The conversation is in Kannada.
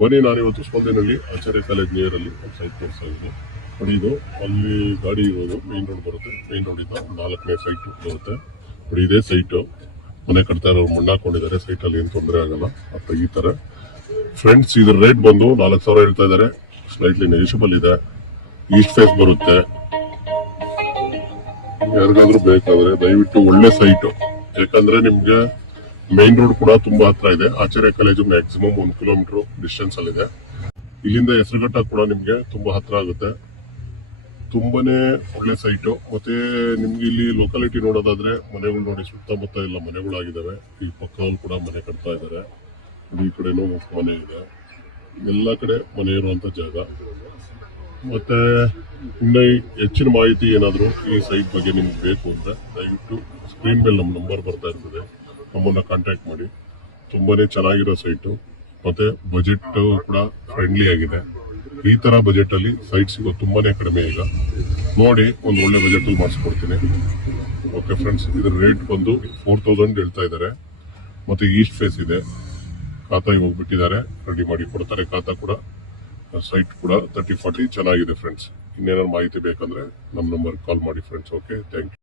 ಬನ್ನಿ, ನಾನು ಇವತ್ತು ಸ್ಪಂದನಲ್ಲಿ ಆಚಾರ್ಯ ಕಾಲೇಜ್ ನಿಯರ್ ಅಲ್ಲಿ ಒಂದು ಸೈಟ್ ತೋರಿಸ್ತಾ ಇದ್ದೀನಿ. ನೋಡಿ, ಇದು ಅಲ್ಲಿ ಗಾಡಿ ಇರೋದು ಮೇನ್ ರೋಡ್ ಬರುತ್ತೆ. ಮೇನ್ ರೋಡ್ ಇಂದ 4ನೇ ಸೈಟ್ ಬರುತ್ತೆ. ನೋಡಿ, ಇದೇ ಸೈಟ್ ಮನೆ ಕಟ್ತಾ ಇರೋರು ಮಣ್ಣು ಹಾಕೊಂಡಿದ್ದಾರೆ. ಸೈಟ್ ಅಲ್ಲಿ ಏನು ತೊಂದರೆ ಆಗಲ್ಲ ಅಂತ ಈ ತರ. ಫ್ರೆಂಡ್ಸ್, ಇದ್ರ ರೇಟ್ ಬಂದು 4,000 ಹೇಳ್ತಾ ಇದ್ದಾರೆ. ಸ್ಲೈಟ್ಲಿ ನೆಗೆಷಿಬಲ್ ಇದೆ. ಈಸ್ಟ್ ಫೇಸ್ ಬರುತ್ತೆ. ಯಾರಿಗಾದ್ರೂ ಬೇಕಾದ್ರೆ ದಯವಿಟ್ಟು ಒಳ್ಳೆ ಸೈಟ್, ಯಾಕಂದ್ರೆ ನಿಮ್ಗೆ ಮೇನ್ ರೋಡ್ ಕೂಡ ತುಂಬಾ ಹತ್ರ ಇದೆ. ಆಚಾರ್ಯ ಕಾಲೇಜು ಮ್ಯಾಕ್ಸಿಮಮ್ 1 ಕಿಲೋಮೀಟರ್ ಡಿಸ್ಟೆನ್ಸ್ ಅಲ್ಲಿ ಇದೆ. ಇಲ್ಲಿಂದ ಹೆಸರುಘಟ್ಟ ಕೂಡ ನಿಮ್ಗೆ ತುಂಬಾ ಹತ್ರ ಆಗುತ್ತೆ. ತುಂಬಾನೇ ಒಳ್ಳೆ ಸೈಟು. ಮತ್ತೆ ನಿಮ್ಗೆ ಇಲ್ಲಿ ಲೊಕಾಲಿಟಿ ನೋಡೋದಾದ್ರೆ ಮನೆಗಳು ನೋಡಿ, ಸುತ್ತಮುತ್ತ ಎಲ್ಲ ಮನೆಗಳಾಗಿದ್ದಾವೆ. ಈ ಪಕ್ಕದಲ್ಲಿ ಕೂಡ ಮನೆ ಕಟ್ತಾ ಇದ್ದಾರೆ. ಈ ಕಡೆನೂ ಮನೆ ಇದೆ. ಎಲ್ಲ ಕಡೆ ಮನೆ ಇರುವಂತ ಜಾಗ. ಮತ್ತೆ ಇನ್ನು ಹೆಚ್ಚಿನ ಮಾಹಿತಿ ಏನಾದ್ರು ಈ ಸೈಟ್ ಬಗ್ಗೆ ನಿಮ್ಗೆ ಬೇಕು ಅಂದ್ರೆ ದಯವಿಟ್ಟು ಸ್ಕ್ರೀನ್ ಮೇಲೆ ನಮ್ಮ ನಂಬರ್ ಬರ್ತಾ ಇರ್ತದೆ, ನಮ್ಮನ್ನ ಕಾಂಟ್ಯಾಕ್ಟ್ ಮಾಡಿ. ತುಂಬಾನೇ ಚೆನ್ನಾಗಿರೋ ಸೈಟು, ಮತ್ತೆ ಬಜೆಟ್ ಕೂಡ ಫ್ರೆಂಡ್ಲಿ ಆಗಿದೆ. ಈ ತರ ಬಜೆಟ್ ಅಲ್ಲಿ ಸೈಟ್ ಸಿಗೋದು ತುಂಬಾನೇ ಕಡಿಮೆ. ಈಗ ನೋಡಿ, ಒಂದು ಒಳ್ಳೆ ಬಜೆಟ್ ಅಲ್ಲಿ ಮಾಡಿಸ್ಕೊಡ್ತೀನಿ. ಓಕೆ ಫ್ರೆಂಡ್ಸ್, ಇದ್ರ ರೇಟ್ ಬಂದು 4,000 ಹೇಳ್ತಾ ಇದ್ದಾರೆ. ಮತ್ತೆ ಈಸ್ಟ್ ಫೇಸ್ ಇದೆ. ಖಾತಾ ಹೋಗ್ಬಿಟ್ಟಿದ್ದಾರೆ, ರೆಡಿ ಮಾಡಿ ಕೊಡ್ತಾರೆ ಖಾತಾ ಕೂಡ. ಸೈಟ್ ಕೂಡ 30-40 ಚೆನ್ನಾಗಿದೆ ಫ್ರೆಂಡ್ಸ್. ಇನ್ನೇನಾದ್ರು ಮಾಹಿತಿ ಬೇಕಂದ್ರೆ ನಮ್ಮ ನಂಬರ್ ಕಾಲ್ ಮಾಡಿ ಫ್ರೆಂಡ್ಸ್. Okay, thank you.